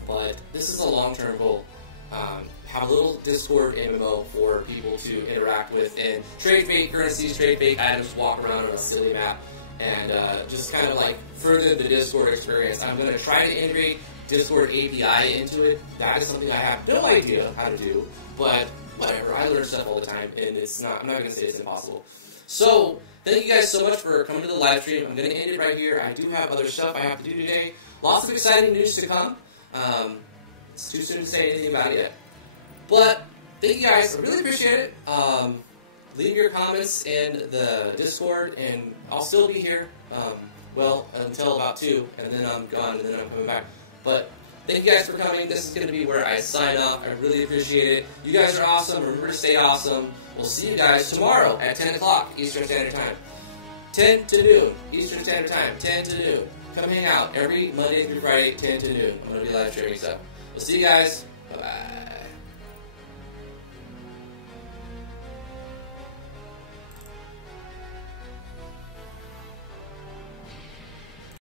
but this is a long-term goal. Have a little Discord MMO for people to interact with and trade fake currencies, trade fake items, walk around on a silly map, and just kind of like further the Discord experience. I'm going to try to integrate Discord API into it. That is something I have no idea how to do, but whatever. I learn stuff all the time, and I'm not going to say it's impossible. So, thank you guys so much for coming to the live stream. I'm going to end it right here. I do have other stuff I have to do today. Lots of exciting news to come. It's too soon to say anything about it yet. But, thank you guys. I really appreciate it. Leave your comments in the Discord, and I'll still be here, until about 2, and then I'm gone, and then I'm coming back. But thank you guys for coming. This is going to be where I sign off. I really appreciate it. You guys are awesome. Remember to stay awesome. We'll see you guys tomorrow at 10 o'clock Eastern Standard Time. 10 to noon Eastern Standard Time. 10 to noon. Come hang out every Monday through Friday, 10 to noon. I'm going to be live streaming stuff. We'll see you guys. Bye-bye.